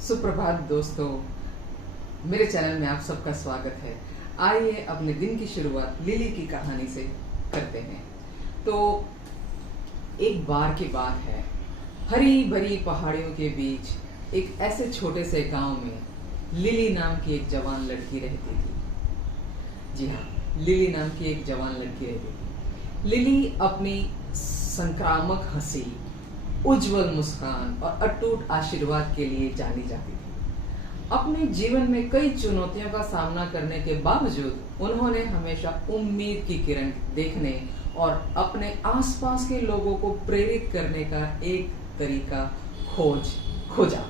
सुप्रभात दोस्तों, मेरे चैनल में आप सबका स्वागत है। आइए अपने दिन की शुरुआत लिली की कहानी से करते हैं। तो एक बार की बात है, हरी भरी पहाड़ियों के बीच एक ऐसे छोटे से गांव में लिली नाम की एक जवान लड़की रहती थी। जी हाँ, लिली नाम की एक जवान लड़की रहती थी। लिली अपनी संक्रामक हंसी, उज्जवल मुस्कान और अटूट आशीर्वाद के लिए जानी जाती थी। अपने जीवन में कई चुनौतियों का सामना करने के बावजूद उन्होंने हमेशा उम्मीद की किरण देखने और अपने आसपास के लोगों को प्रेरित करने का एक तरीका खोजा।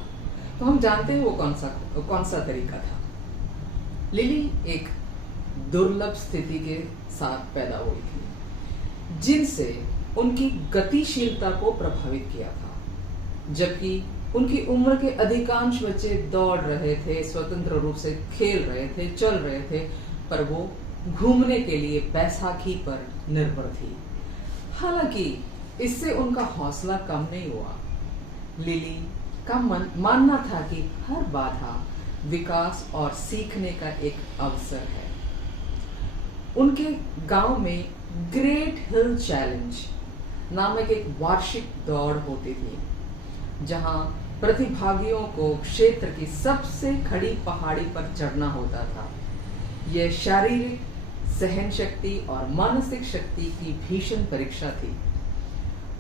तो हम जानते हैं वो कौन सा तरीका था। लिली एक दुर्लभ स्थिति के साथ पैदा हुई थी, जिनसे उनकी गतिशीलता को प्रभावित किया था। जबकि उनकी उम्र के अधिकांश बच्चे दौड़ रहे थे, स्वतंत्र रूप से खेल रहे थे, चल रहे थे, पर वो घूमने के लिए बैसाखी पर निर्भर थी। हालांकि इससे उनका हौसला कम नहीं हुआ। लिली का मानना था कि हर बाधा विकास और सीखने का एक अवसर है। उनके गांव में ग्रेट हिल चैलेंज नामक एक वार्षिक दौड़ होती थी, जहां प्रतिभागियों को क्षेत्र की सबसे खड़ी पहाड़ी पर चढ़ना होता था। यह शारीरिक सहन शक्ति और मानसिक शक्ति की भीषण परीक्षा थी।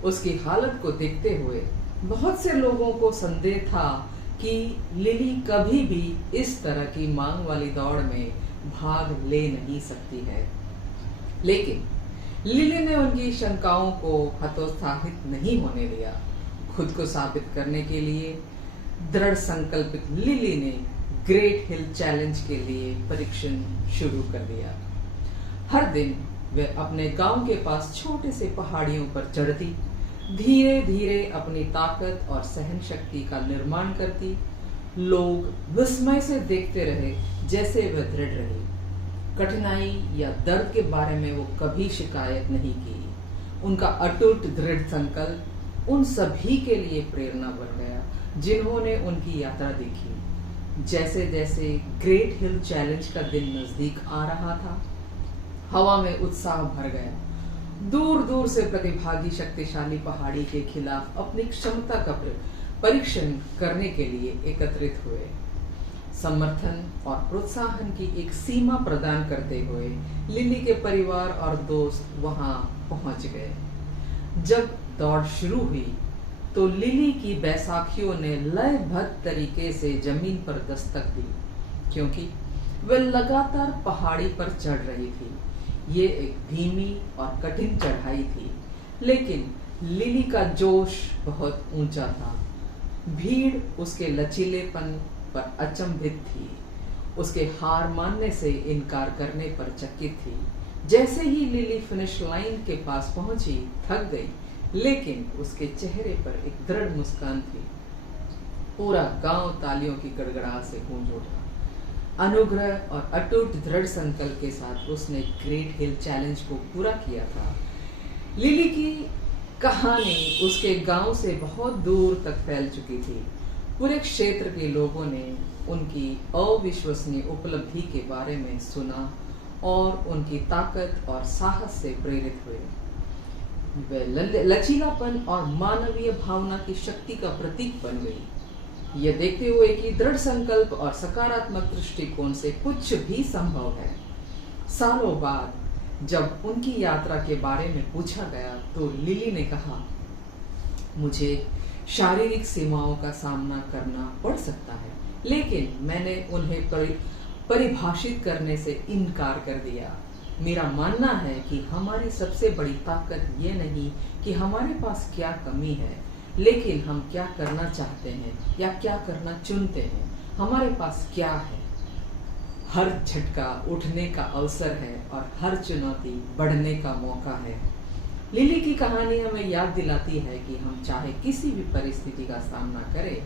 उसकी हालत को देखते हुए बहुत से लोगों को संदेह था कि लिली कभी भी इस तरह की मांग वाली दौड़ में भाग ले नहीं सकती है। लेकिन लिली ने उनकी शंकाओं को हतोत्साहित नहीं होने दिया। खुद को साबित करने के लिए दृढ़ संकल्पित लिली ने ग्रेट हिल चैलेंज के लिए परीक्षण शुरू कर दिया। हर दिन वे अपने गांव के पास छोटे से पहाड़ियों पर चढ़ती, धीरे धीरे अपनी ताकत और सहन शक्ति का निर्माण करती। लोग विस्मय से देखते रहे जैसे वह दृढ़ रही। कठिनाई या दर्द के बारे में वो कभी शिकायत नहीं की। उनका अटूट दृढ़ संकल्प उन सभी के लिए प्रेरणा बन गया जिन्होंने उनकी यात्रा देखी। जैसे जैसे ग्रेट हिल चैलेंज का दिन नजदीक आ रहा था, हवा में उत्साह भर गया। दूर दूर से प्रतिभागी शक्तिशाली पहाड़ी के खिलाफ अपनी क्षमता का परीक्षण करने के लिए एकत्रित हुए। समर्थन और प्रोत्साहन की एक सीमा प्रदान करते हुए लिली के परिवार और दोस्त वहां पहुंच गए। जब दौड़ शुरू हुई तो लिली की बैसाखियों ने लयबद्ध तरीके से जमीन पर दस्तक दी, क्योंकि वह लगातार पहाड़ी पर चढ़ रही थी। ये एक धीमी और कठिन चढ़ाई थी, लेकिन लिली का जोश बहुत ऊंचा था। भीड़ उसके लचीलेपन पर अचंभित थी, उसके हार मानने से इनकार करने पर चकित थी। जैसे ही लिली फिनिश लाइन के पास पहुंची, थक गई, लेकिन उसके चेहरे पर एक दृढ़ मुस्कान थी। पूरा गांव तालियों की गड़गड़ाहट से गूंज उठा। अनुग्रह और अटूट दृढ़ संकल्प के साथ उसने ग्रेट हिल चैलेंज को पूरा किया था। लिली की कहानी उसके गांव से बहुत दूर तक फैल चुकी थी। पूरे क्षेत्र के लोगों ने उनकी अविश्वसनीय उपलब्धि के बारे में सुना और उनकी ताकत और साहस से प्रेरित हुए। वे लचीलापन और मानवीय भावना की शक्ति का प्रतीक बन गई। यह देखते हुए कि दृढ़ संकल्प और सकारात्मक दृष्टिकोण से कुछ भी संभव है। सालों बाद जब उनकी यात्रा के बारे में पूछा गया तो लिली ने कहा, मुझे शारीरिक सीमाओं का सामना करना पड़ सकता है, लेकिन मैंने उन्हें परिभाषित करने से इनकार कर दिया। मेरा मानना है कि हमारी सबसे बड़ी ताकत ये नहीं कि हमारे पास क्या कमी है, लेकिन हम क्या करना चाहते हैं या क्या करना चुनते हैं। हमारे पास क्या है। हर झटका उठने का अवसर है और हर चुनौती बढ़ने का मौका है। लिली की कहानी हमें याद दिलाती है कि हम चाहे किसी भी परिस्थिति का सामना करें,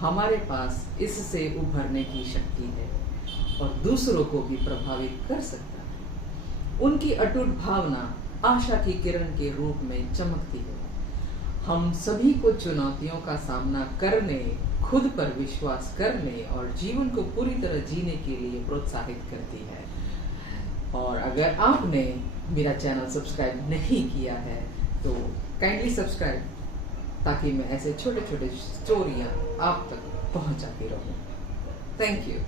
हमारे पास इससे उभरने की शक्ति है और दूसरों को भी प्रभावित कर सकता है। उनकी अटूट भावना आशा की किरण के रूप में चमकती है। हम सभी को चुनौतियों का सामना करने, खुद पर विश्वास करने और जीवन को पूरी तरह जीने के लिए प्रोत्साहित करती है। और अगर आपने मेरा चैनल सब्सक्राइब नहीं किया है तो काइंडली सब्सक्राइब, ताकि मैं ऐसे छोटे छोटे स्टोरियाँ आप तक पहुँचाती रहूँ। Thank you.